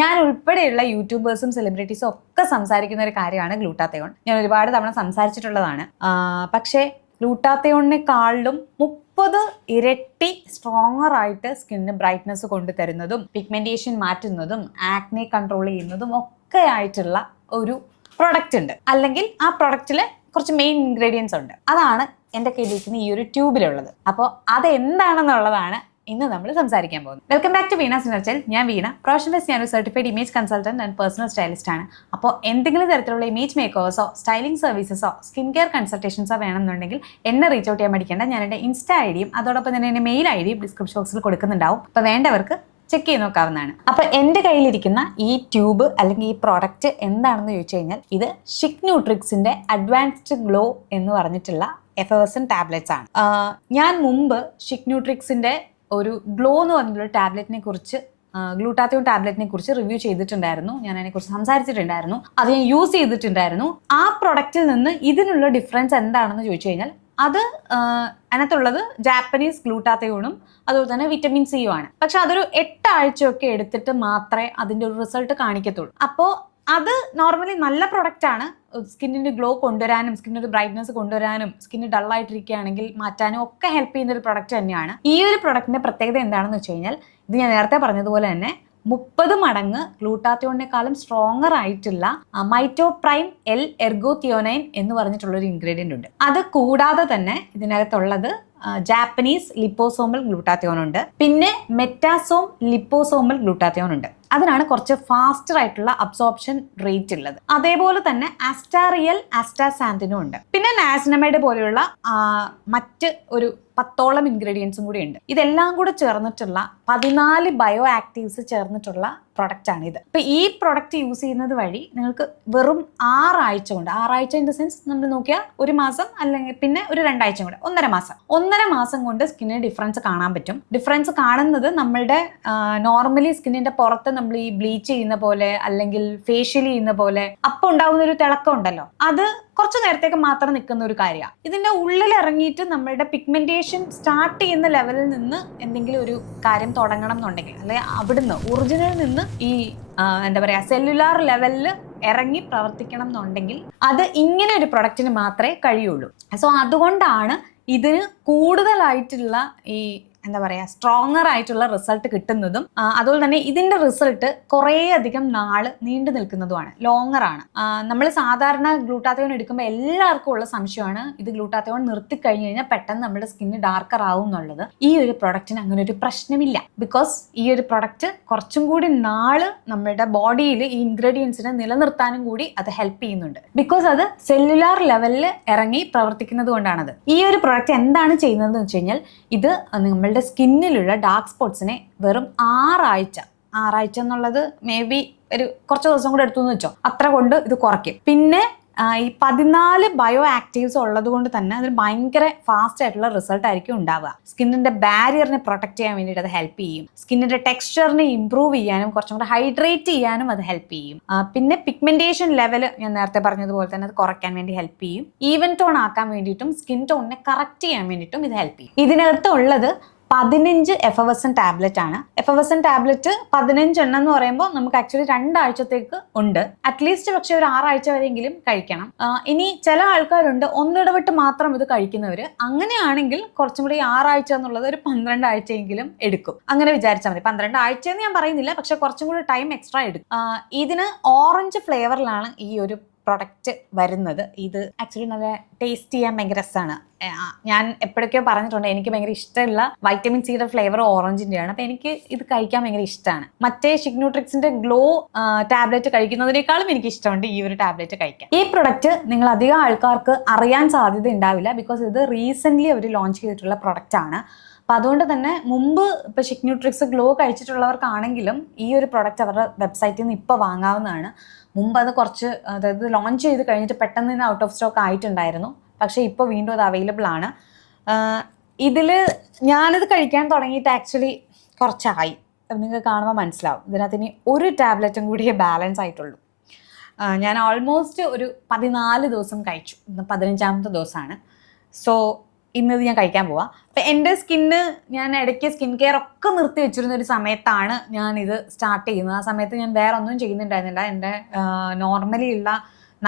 ഞാൻ ഉൾപ്പെടെയുള്ള യൂട്യൂബേഴ്സും സെലിബ്രിറ്റീസും ഒക്കെ സംസാരിക്കുന്ന ഒരു കാര്യമാണ് ഗ്ലൂട്ടാത്തയോൺ. ഞാൻ ഒരുപാട് തവണ സംസാരിച്ചിട്ടുള്ളതാണ്. പക്ഷേ ഗ്ലൂട്ടാത്തയോണിനെക്കാളും 30 ഇരട്ടി സ്ട്രോങ്ങർ ആയിട്ട് സ്കിന്നിന് ബ്രൈറ്റ്നസ് കൊണ്ടുതരുന്നതും പിഗ്മെന്റേഷൻ മാറ്റുന്നതും ആക്നെ കൺട്രോൾ ചെയ്യുന്നതും ഒക്കെ ആയിട്ടുള്ള ഒരു പ്രൊഡക്റ്റ് ഉണ്ട്. അല്ലെങ്കിൽ ആ പ്രൊഡക്റ്റില് കുറച്ച് മെയിൻ ഇൻഗ്രീഡിയൻസ് ഉണ്ട്. അതാണ് എൻ്റെ കയ്യിലിരിക്കുന്ന ഈ ഒരു ട്യൂബിലുള്ളത്. അപ്പോൾ അതെന്താണെന്നുള്ളതാണ് ഇന്ന് നമ്മൾ സംസാരിക്കാൻ പോകുന്നത്. Welcome back to Veena's nurture. ഞാൻ വീണ, പ്രൊഫഷണൽ ഞാൻ ഒരു certified image consultant and personal stylist ആണ്. അപ്പോൾ എന്തെങ്കിലും തരത്തിലുള്ള ഇമേജ് മേക്കേഴ്സോ സ്റ്റൈലിംഗ് സർവീസസോ സ്കിൻ കെയർ കൺസൾട്ടേഷൻസോ വേണമെന്നുണ്ടെങ്കിൽ എന്നെ റീച്ച് ഔട്ട് ചെയ്യാൻ പഠിക്കേണ്ട. ഞാൻ എൻ്റെ ഇൻസ്റ്റാ ഐഡിയും അതോടൊപ്പം തന്നെ എൻ്റെ മെയിൽ ഐഡിയും ഡിസ്ക്രിപ്ഷൻ ബോക്സിൽ കൊടുക്കുന്നുണ്ടാവും. അപ്പോൾ വേണ്ടവർക്ക് ചെക്ക് ചെയ്ത് നോക്കാവുന്നതാണ്. അപ്പോൾ എൻ്റെ കയ്യിലിരിക്കുന്ന ഈ ട്യൂബ് അല്ലെങ്കിൽ ഈ പ്രോഡക്റ്റ് എന്താണെന്ന് ചോദിച്ചു കഴിഞ്ഞാൽ ഇത് ഷിക് ന്യൂട്രിക്സിന്റെ അഡ്വാൻസ്ഡ് ഗ്ലോ എന്ന് പറഞ്ഞിട്ടുള്ള എഫേഴ്സൻ ടാബ്ലറ്റ്സ് ആണ്. ഞാൻ മുമ്പ് ഷിക് ന്യൂട്രിക്സിന്റെ ഒരു ഗ്ലോ എന്ന് പറഞ്ഞിട്ടുള്ള ടാബ്ലറ്റിനെ കുറിച്ച് ഗ്ലൂട്ടാത്തയോൺ ടാബ്ലറ്റിനെ കുറിച്ച് റിവ്യൂ ചെയ്തിട്ടുണ്ടായിരുന്നു. ഞാൻ അതിനെക്കുറിച്ച് സംസാരിച്ചിട്ടുണ്ടായിരുന്നു. അത് ഞാൻ യൂസ് ചെയ്തിട്ടുണ്ടായിരുന്നു. ആ പ്രൊഡക്റ്റിൽ നിന്ന് ഇതിനുള്ള ഡിഫറൻസ് എന്താണെന്ന് ചോദിച്ചു കഴിഞ്ഞാൽ അത് അതിനകത്തുള്ളത് ജാപ്പനീസ് ഗ്ലൂട്ടാത്തയോണും അതുപോലെ തന്നെ വിറ്റമിൻ സിയും ആണ്. പക്ഷെ അതൊരു 8 ആഴ്ചയൊക്കെ എടുത്തിട്ട് മാത്രമേ അതിൻ്റെ ഒരു റിസൾട്ട് കാണിക്കത്തുള്ളൂ. അപ്പോൾ അത് നോർമലി നല്ല പ്രൊഡക്റ്റ് ആണ്. സ്കിന്നിൻ്റെ ഗ്ലോ കൊണ്ടുവരാനും സ്കിന്നിൻ്റെ ബ്രൈറ്റ്നസ് കൊണ്ടുവരാനും സ്കിന്ന് ഡള്ളായിട്ടിരിക്കുകയാണെങ്കിൽ മാറ്റാനും ഒക്കെ ഹെൽപ്പ് ചെയ്യുന്ന ഒരു പ്രൊഡക്റ്റ് തന്നെയാണ്. ഈ ഒരു പ്രൊഡക്റ്റിൻ്റെ പ്രത്യേകത എന്താണെന്ന് വെച്ച് കഴിഞ്ഞാൽ ഇത് ഞാൻ നേരത്തെ പറഞ്ഞതുപോലെ തന്നെ 30 മടങ്ങ് ഗ്ലൂട്ടാത്തയോണിനെക്കാളും സ്ട്രോങ്ങർ ആയിട്ടുള്ള മൈറ്റോപ്രൈം എൽ എർഗോതിയോനൈൻ എന്ന് പറഞ്ഞിട്ടുള്ള ഒരു ഇൻഗ്രീഡിയൻ്റ് ഉണ്ട്. അത് കൂടാതെ തന്നെ ഇതിനകത്തുള്ളത് ജാപ്പനീസ് ലിപ്പോസോമൽ ഗ്ലൂട്ടാത്തയോൺ ഉണ്ട്, പിന്നെ മെറ്റാസോം ലിപ്പോസോമൽ ഗ്ലൂട്ടാത്തയോൺ ഉണ്ട്. അതിനാണ് കുറച്ച് ഫാസ്റ്റർ ആയിട്ടുള്ള അബ്സോർപ്ഷൻ റേറ്റ് ഉള്ളത്. അതേപോലെ തന്നെ ആസ്റ്റാറിയൽ ആസ്റ്റാസാന്റിനും ഉണ്ട്. പിന്നെ നാസിനമൈഡ് പോലെയുള്ള മറ്റ് ഒരു 10ഓളം ഇൻഗ്രീഡിയൻസും കൂടി ഉണ്ട്. ഇതെല്ലാം കൂടെ ചേർന്നിട്ടുള്ള 14 ബയോ ആക്റ്റീവ്സ് ചേർന്നിട്ടുള്ള പ്രൊഡക്റ്റ് ആണ് ഇത്. ഇപ്പൊ ഈ പ്രൊഡക്റ്റ് യൂസ് ചെയ്യുന്നത് വഴി നിങ്ങൾക്ക് വെറും 6 ആഴ്ച കൊണ്ട്, 6 ആഴ്ച ഇൻ ദ സെൻസ് നമ്മൾ നോക്കിയാൽ 1 മാസം അല്ലെങ്കിൽ പിന്നെ ഒരു 2 ആഴ്ച കൂടെ 1.5 മാസം കൊണ്ട് സ്കിന്നിന് ഡിഫറൻസ് കാണാൻ പറ്റും. ഡിഫറൻസ് കാണുന്നത് നമ്മളുടെ നോർമലി സ്കിന്നിന്റെ പുറത്ത് നമ്മൾ ഈ ബ്ലീച്ച് ചെയ്യുന്ന പോലെ അല്ലെങ്കിൽ ഫേഷ്യൽ ചെയ്യുന്ന പോലെ അപ്പം ഉണ്ടാകുന്ന ഒരു തിളക്കം ഉണ്ടല്ലോ, അത് കുറച്ച് നേരത്തേക്ക് മാത്രം നിൽക്കുന്ന ഒരു കാര്യമാണ്. ഇതിന്റെ ഉള്ളിൽ ഇറങ്ങിയിട്ട് നമ്മളുടെ പിഗ്മെന്റേഷൻ സ്റ്റാർട്ട് ചെയ്യുന്ന ലെവലിൽ നിന്ന് എന്തെങ്കിലും ഒരു കാര്യം തുടങ്ങണം എന്നുണ്ടെങ്കിൽ, അല്ലെങ്കിൽ അവിടുന്ന് ഒറിജിനൽ നിന്ന് ഈ എന്താ പറയാ സെല്ലുലാർ ലെവലിൽ ഇറങ്ങി പ്രവർത്തിക്കണം എന്നുണ്ടെങ്കിൽ അത് ഇങ്ങനെ ഒരു പ്രൊഡക്റ്റിന് മാത്രമേ കഴിയുള്ളൂ. സോ അതുകൊണ്ടാണ് ഇതിന് കൂടുതലായിട്ടുള്ള ഈ എന്താ പറയുക സ്ട്രോങ്ങർ ആയിട്ടുള്ള റിസൾട്ട് കിട്ടുന്നതും അതുപോലെ തന്നെ ഇതിന്റെ റിസൾട്ട് കുറേ അധികം നാള് നീണ്ടു നിൽക്കുന്നതുമാണ്, ലോങ്ങർ ആണ്. നമ്മൾ സാധാരണ ഗ്ലൂട്ടാത്തയോൺ എടുക്കുമ്പോൾ എല്ലാവർക്കും ഉള്ള സംശയമാണ് ഇത് ഗ്ലൂട്ടാത്തയോൺ നിർത്തിക്കഴിഞ്ഞു കഴിഞ്ഞാൽ പെട്ടെന്ന് നമ്മുടെ സ്കിന്ന് ഡാർക്കർ ആവും എന്നുള്ളത്. ഈ ഒരു പ്രൊഡക്റ്റിന് അങ്ങനെ ഒരു പ്രശ്നമില്ല. ബിക്കോസ് ഈ ഒരു പ്രൊഡക്റ്റ് കുറച്ചും കൂടി നാള് നമ്മുടെ ബോഡിയിൽ ഈ ഇൻഗ്രീഡിയൻസിനെ നിലനിർത്താനും കൂടി അത് ഹെൽപ്പ് ചെയ്യുന്നുണ്ട്. ബിക്കോസ് അത് സെല്ലുലാർ ലെവലിൽ ഇറങ്ങി പ്രവർത്തിക്കുന്നത് കൊണ്ടാണത്. ഈ ഒരു പ്രൊഡക്റ്റ് എന്താണ് ചെയ്യുന്നതെന്ന് വെച്ച് കഴിഞ്ഞാൽ ഇത് നമ്മൾ സ്കിന്നിലുള്ള ഡാർക്ക് സ്പോട്ട്സിനെ വെറും 6 ആഴ്ച എന്നുള്ളത് മേ ബി ഒരു കുറച്ച് ദിവസം കൂടെ എടുത്തു എന്ന് വെച്ചോ, അത്ര കൊണ്ട് ഇത് കുറയ്ക്കും. പിന്നെ ഈ 14 ബയോ ആക്റ്റീവ്സ് ഉള്ളത് കൊണ്ട് തന്നെ അതിന് ഭയങ്കര ഫാസ്റ്റ് ആയിട്ടുള്ള റിസൾട്ട് ആയിരിക്കും ഉണ്ടാവുക. സ്കിന്നിന്റെ ബാരിയറിനെ പ്രൊട്ടക്ട് ചെയ്യാൻ വേണ്ടിയിട്ട് അത് ഹെൽപ്പ് ചെയ്യും. സ്കിന്നിന്റെ ടെക്സ്ചറിനെ ഇംപ്രൂവ് ചെയ്യാനും കുറച്ചും കൂടെ ഹൈഡ്രേറ്റ് ചെയ്യാനും അത് ഹെൽപ്പ് ചെയ്യും. പിന്നെ പിഗ്മെന്റേഷൻ ലെവൽ ഞാൻ നേരത്തെ പറഞ്ഞതുപോലെ തന്നെ അത് കുറയ്ക്കാൻ വേണ്ടി ഹെൽപ്പ് ചെയ്യും. ഈവൻ ടോൺ ആക്കാൻ വേണ്ടിയിട്ടും സ്കിൻ ടോണിനെ കറക്റ്റ് ചെയ്യാൻ വേണ്ടിയിട്ടും ഇത് ഹെൽപ്പ് ചെയ്യും. ഇതിനകത്ത് ഉള്ളത് 15 എഫവേഴ്സൻ ടാബ്ലറ്റ് ആണ്. എഫവേഴ്സൻ ടാബ്ലറ്റ് 15 എണ്ണം എന്ന് പറയുമ്പോൾ നമുക്ക് ആക്ച്വലി 2 ആഴ്ചത്തേക്ക് ഉണ്ട് അറ്റ്ലീസ്റ്റ്. പക്ഷെ ഒരു 6 ആഴ്ച വരെയെങ്കിലും കഴിക്കണം. ഇനി ചില ആൾക്കാരുണ്ട് ഒന്നിടവിട്ട് മാത്രം ഇത് കഴിക്കുന്നവര്. അങ്ങനെയാണെങ്കിൽ കുറച്ചും കൂടി 6 ആഴ്ച എന്നുള്ളത് ഒരു 12 ആഴ്ചയെങ്കിലും എടുക്കും. അങ്ങനെ വിചാരിച്ചാൽ മതി. 12 ആഴ്ച എന്ന് ഞാൻ പറയുന്നില്ല, പക്ഷെ കുറച്ചും കൂടി ടൈം എക്സ്ട്രാ എടുക്കും. ഇതിന് ഓറഞ്ച് ഫ്ലേവറിലാണ് ഈ ഒരു പ്രൊഡക്റ്റ് വരുന്നത്. ഇത് ആക്ച്വലി നല്ല ടേസ്റ്റ് ചെയ്യാൻ ഭയങ്കര രസമാണ്. ഞാൻ എപ്പോഴൊക്കെയോ പറഞ്ഞിട്ടുണ്ട് എനിക്ക് ഭയങ്കര ഇഷ്ടമുള്ള വൈറ്റമിൻ സിയുടെ ഫ്ലേവർ ഓറഞ്ചിൻ്റെയാണ്. അപ്പം എനിക്ക് ഇത് കഴിക്കാൻ ഭയങ്കര ഇഷ്ടമാണ്. മറ്റേ ഷിക് ന്യൂട്രിക്സിന്റെ ഗ്ലോ ടാബ്ലറ്റ് കഴിക്കുന്നതിനേക്കാളും എനിക്ക് ഇഷ്ടമുണ്ട് ഈ ഒരു ടാബ്ലറ്റ് കഴിക്കാൻ. ഈ പ്രൊഡക്റ്റ് നിങ്ങൾ അധികം ആൾക്കാർക്ക് അറിയാൻ സാധ്യത ഉണ്ടാവില്ല. ബിക്കോസ് ഇത് റീസെൻ്റ്ലി അവർ ലോഞ്ച് ചെയ്തിട്ടുള്ള പ്രൊഡക്റ്റ് ആണ്. അപ്പം അതുകൊണ്ട് തന്നെ മുമ്പ് ഇപ്പോൾ ഷിക് ന്യൂട്രിക്സ് ഗ്ലോ കഴിച്ചിട്ടുള്ളവർക്കാണെങ്കിലും ഈ ഒരു പ്രൊഡക്റ്റ് അവരുടെ വെബ്സൈറ്റിൽ നിന്ന് ഇപ്പോൾ വാങ്ങാവുന്നതാണ്. മുമ്പ് അത് കുറച്ച് അതായത് ലോഞ്ച് ചെയ്ത് കഴിഞ്ഞിട്ട് പെട്ടെന്ന് തന്നെ ഔട്ട് ഓഫ് സ്റ്റോക്ക് ആയിട്ടുണ്ടായിരുന്നു. പക്ഷേ ഇപ്പോൾ വീണ്ടും അത് അവൈലബിൾ ആണ്. ഇതിൽ ഞാനിത് കഴിക്കാൻ തുടങ്ങിയിട്ട് ആക്ച്വലി കുറച്ചായി. നിങ്ങൾക്ക് കാണുമ്പോൾ മനസ്സിലാവും. ഇതിനകത്ത് ഇനി ഒരു ടാബ്ലറ്റും കൂടിയേ ബാലൻസ് ആയിട്ടുള്ളൂ. ഞാൻ ഓൾമോസ്റ്റ് ഒരു 14 ദിവസം കഴിച്ചു. ഇന്ന് 15ാമത്തെ ദിവസമാണ്. സോ ഇന്നത് ഞാൻ കഴിക്കാൻ പോവാം. അപ്പം എൻ്റെ സ്കിന്ന് ഞാൻ ഇടയ്ക്ക് സ്കിൻ കെയർ ഒക്കെ നിർത്തി വെച്ചിരുന്ന ഒരു സമയത്താണ് ഞാനിത് സ്റ്റാർട്ട് ചെയ്യുന്നത്. ആ സമയത്ത് ഞാൻ വേറെ ഒന്നും ചെയ്യുന്നുണ്ടായിരുന്നില്ല. എൻ്റെ നോർമലി ഉള്ള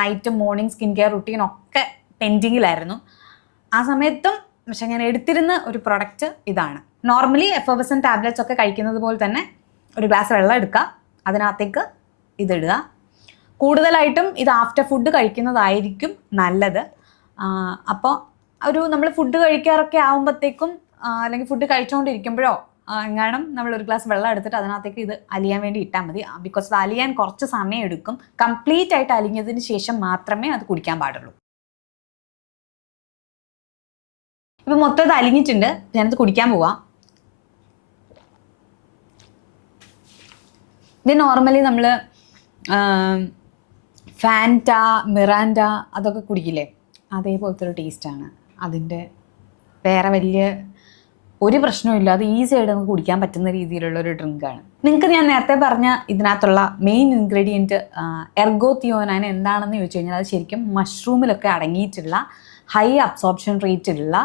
നൈറ്റും മോർണിംഗ് സ്കിൻ കെയർ റുട്ടീനൊക്കെ പെൻഡിങ്ങിലായിരുന്നു. ആ സമയത്തും പക്ഷെ ഞാൻ എടുത്തിരുന്ന ഒരു പ്രൊഡക്റ്റ് ഇതാണ്. നോർമലി എഫർവസൻ ടാബ്ലറ്റ്സ് ഒക്കെ കഴിക്കുന്നത് പോലെ തന്നെ ഒരു ഗ്ലാസ് വെള്ളം എടുക്കുക, അതിനകത്തേക്ക് ഇതിടുക. കൂടുതലായിട്ടും ഇത് ആഫ്റ്റർ ഫുഡ് കഴിക്കുന്നതായിരിക്കും നല്ലത്. അപ്പോൾ നമ്മൾ ഫുഡ് കഴിക്കാറൊക്കെ ആകുമ്പോഴത്തേക്കും അല്ലെങ്കിൽ ഫുഡ് കഴിച്ചുകൊണ്ടിരിക്കുമ്പോഴോ എങ്ങാനും നമ്മൾ ഒരു ഗ്ലാസ് വെള്ളം എടുത്തിട്ട് അതിനകത്തേക്ക് ഇത് അലിയാൻ വേണ്ടി ഇട്ടാൽ മതി. ബിക്കോസ് അത് അലിയാൻ കുറച്ച് സമയം എടുക്കും. കംപ്ലീറ്റ് ആയിട്ട് അലിഞ്ഞതിന് ശേഷം മാത്രമേ അത് കുടിക്കാൻ പാടുള്ളൂ. ഇപ്പം മൊത്തം ഇത് അലിഞ്ഞിട്ടുണ്ട്, ഞാനത് കുടിക്കാൻ പോവാം. ഇത് നോർമലി നമ്മൾ ഫാൻറ്റ, മിറാൻഡ അതൊക്കെ കുടിക്കില്ലേ, അതേപോലത്തെ ഒരു ടേസ്റ്റാണ് അതിൻ്റെ. വേറെ വലിയ ഒരു പ്രശ്നമില്ല, അത് ഈസി ആയിട്ട് നമുക്ക് കുടിക്കാൻ പറ്റുന്ന രീതിയിലുള്ള ഒരു ഡ്രിങ്കാണ്. നിങ്ങൾക്ക് ഞാൻ നേരത്തെ പറഞ്ഞ ഇതിനകത്തുള്ള മെയിൻ ഇൻഗ്രീഡിയൻറ്റ് എർഗോതിയോനൈൻ എന്താണെന്ന് ചോദിച്ചു കഴിഞ്ഞാൽ അത് ശരിക്കും മഷ്റൂമിലൊക്കെ അടങ്ങിയിട്ടുള്ള ഹൈ അബ്സോർപ്ഷൻ റേറ്റുള്ള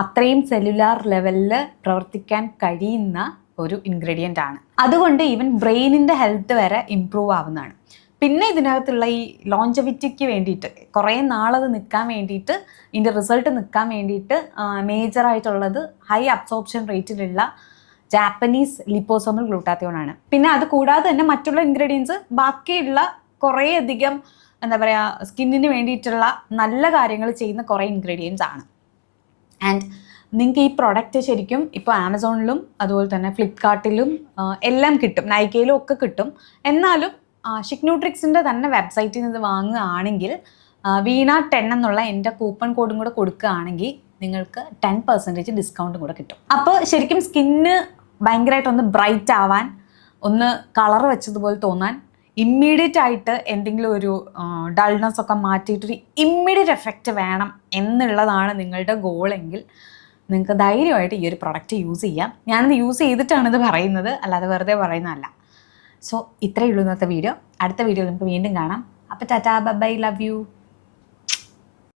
അത്രയും സെല്ലുലാർ ലെവലിൽ പ്രവർത്തിക്കാൻ കഴിയുന്ന ഒരു ഇൻഗ്രീഡിയൻ്റ് ആണ്. അതുകൊണ്ട് ഈവൻ ബ്രെയിനിൻ്റെ ഹെൽത്ത് വരെ ഇമ്പ്രൂവ് ആവുന്നതാണ്. പിന്നെ ഇതിനകത്തുള്ള ഈ ലോഞ്ചവിറ്റിക്ക് വേണ്ടിയിട്ട് കുറേ നാളത് നിൽക്കാൻ വേണ്ടിയിട്ട്, ഇതിൻ്റെ റിസൾട്ട് നിൽക്കാൻ വേണ്ടിയിട്ട് മേജറായിട്ടുള്ളത് high absorption റേറ്റിലുള്ള Japanese liposomal glutathione ആണ്. പിന്നെ അത് കൂടാതെ തന്നെ മറ്റുള്ള ഇൻഗ്രീഡിയൻസ് ബാക്കിയുള്ള കുറേയധികം എന്താ പറയുക സ്കിന്നിന് വേണ്ടിയിട്ടുള്ള നല്ല കാര്യങ്ങൾ ചെയ്യുന്ന കുറേ ഇൻഗ്രീഡിയൻസ് ആണ്. ആൻഡ് നിങ്ങൾക്ക് ഈ പ്രൊഡക്റ്റ് ശരിക്കും ഇപ്പോൾ ആമസോണിലും അതുപോലെ തന്നെ ഫ്ലിപ്കാർട്ടിലും എല്ലാം കിട്ടും, നൈക്കയിലും ഒക്കെ കിട്ടും. എന്നാലും ഷിക്ന്യൂട്രിക്സിൻ്റെ തന്നെ വെബ്സൈറ്റിൽ നിന്ന് ഇത് വാങ്ങുകയാണെങ്കിൽ വീണ10 എന്നുള്ള എൻ്റെ കൂപ്പൺ കോഡും കൂടെ കൊടുക്കുകയാണെങ്കിൽ നിങ്ങൾക്ക് 10% ഡിസ്കൗണ്ടും കൂടെ കിട്ടും. അപ്പോൾ ശരിക്കും സ്കിന്ന് ഭയങ്കരമായിട്ടൊന്ന് ബ്രൈറ്റ് ആവാൻ, ഒന്ന് കളർ വെച്ചതുപോലെ തോന്നാൻ, ഇമ്മീഡിയറ്റ് ആയിട്ട് എന്തെങ്കിലും ഒരു ഡൾനെസ് ഒക്കെ മാറ്റിയിട്ടൊരു ഇമ്മീഡിയറ്റ് എഫക്റ്റ് വേണം എന്നുള്ളതാണ് നിങ്ങളുടെ ഗോളെങ്കിൽ നിങ്ങൾക്ക് ധൈര്യമായിട്ട് ഈ ഒരു പ്രൊഡക്റ്റ് യൂസ് ചെയ്യാം. ഞാനിത് യൂസ് ചെയ്തിട്ടാണ് ഇത് പറയുന്നത്, അല്ലാതെ വെറുതെ പറയുന്നതല്ല. സോ ഇത്രയേ ഉള്ളൂ ഇന്നത്തെ വീഡിയോ. അടുത്ത വീഡിയോയിൽ നമുക്ക് വീണ്ടും കാണാം. അപ്പോൾ Tata, bye bye, love you.